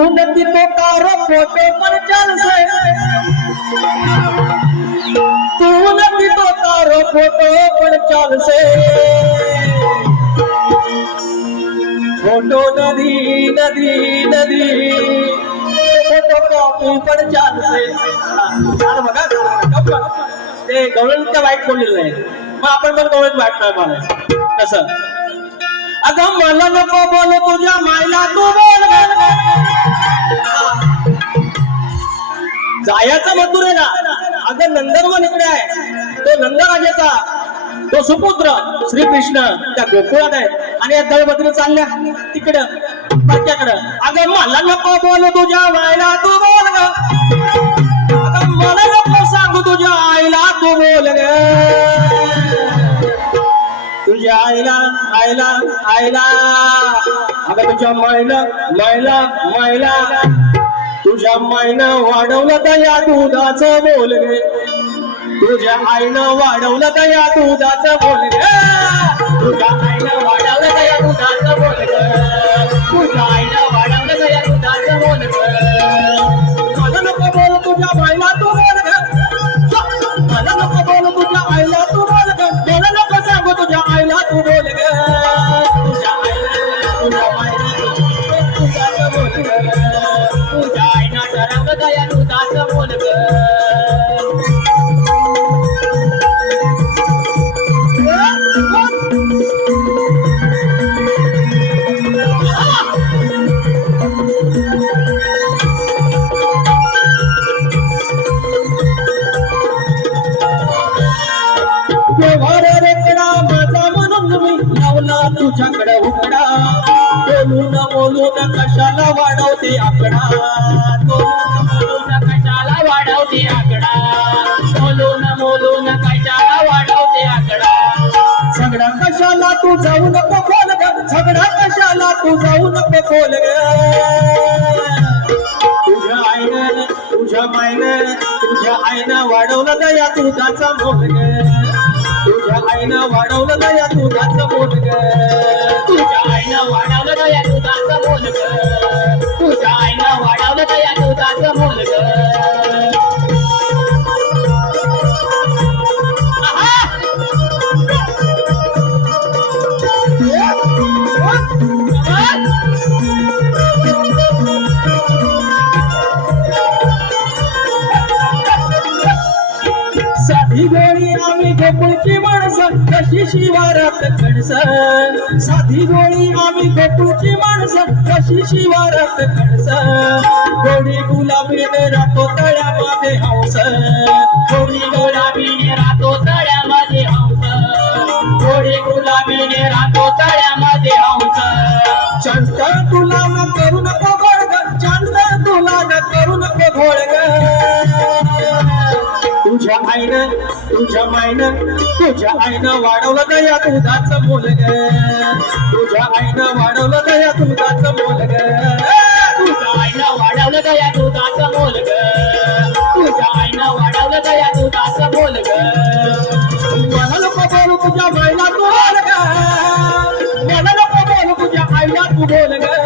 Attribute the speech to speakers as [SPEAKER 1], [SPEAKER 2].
[SPEAKER 1] હું નથી તો તારો ફોટો પણ ચાલશે તું નથી ते नको मायाचा मथुर आहे ना? अगं नंदनवन इकडे आहे. तो नंदराजाचा तो सुपुत्र श्रीकृष्ण त्या गोकुळात आहे. आणि या दळबद्री चालल्या तिकडं परक्याकडं अगं मला नको बोल तुझ्या मायला तू बोल ग. अगं मला नको सांगू तुझ्या आईला तू बोल ग. तुझ्या आईला आईला आईला. अगं तुझ्या मैला मैला मैला तुझ्या मायनं वाढवलं तर या दुधाचं बोल गे तुझ्या आईनं वाढवलं तर या दुधाचं बोल गे तुझ्या आईनं वाढवलं तर या दुधाचं बोल ग तुझ्या आईनं वाढवलं तर या दुधाचं बोल ग मला नको बोल तुझ्या तू बोल ग. मला नको बोल तुझ्या आईला तू बोल ग. मला नको सांगू तुझ्या आईला तू बोल ग. तुझ्या आईला तुझ्या मायला बोल ग. ठरवलं तर या दुधाचं बोल ग तुझ्याकडे उकडा बोलून बोलून कशाला वाढवते आकडा वाढवते आकडा. बोलून बोलून कशाला वाढवते आकडा. झगडा कशाला तू जाऊ नको खोल ग? झगडा कशाला तू जाऊ नको खोल ग? तुझ्या आईनं तुझ्या मायनं तुझ्या आईनं वाढवलं तर या दुधाचा मोल ग. तुझ्या आईनं वाढवलं तर या दुधाचं बोल ग. तुझ्या आईनं वाढवलं तर या दुधाचं बोल ग. तुझ्या आईनं वाढवलं तर या दुधाचं बोल ग. ही गोळी आम्ही गोकुळची माणसं कशी शिवारात खडसं? साधी गोळी आम्ही गोकुळची माणसं कशी शिवारात खडसं? गोडी गुलाबीने राहतो तळ्यामध्ये हंस गोडी गुलाबीने राहतो तळ्यामध्ये हंस गोडी गुलाबीने राहतो तळ्यामध्ये हंस चंद तुला न करू नको गोळग चंद तुला न करू नको घोळग तुझ्या आईनं तुझ्या मायनं तुझ्या आईनं वाढवलं तर या दुधाचं मोल ग. तुझ्या आईनं वाढवलं तर या दुधाचं मोल ग. तुझ्या आईनं वाढवलं तर या दुधाचं मोल ग. तुझ्या आईनं वाढवलं तर या दुधाचं मोल ग. मला नको बोलू तुझ्या मायला तू बोल ग. मला नको बोलू तुझ्या आईला तू बोल ग.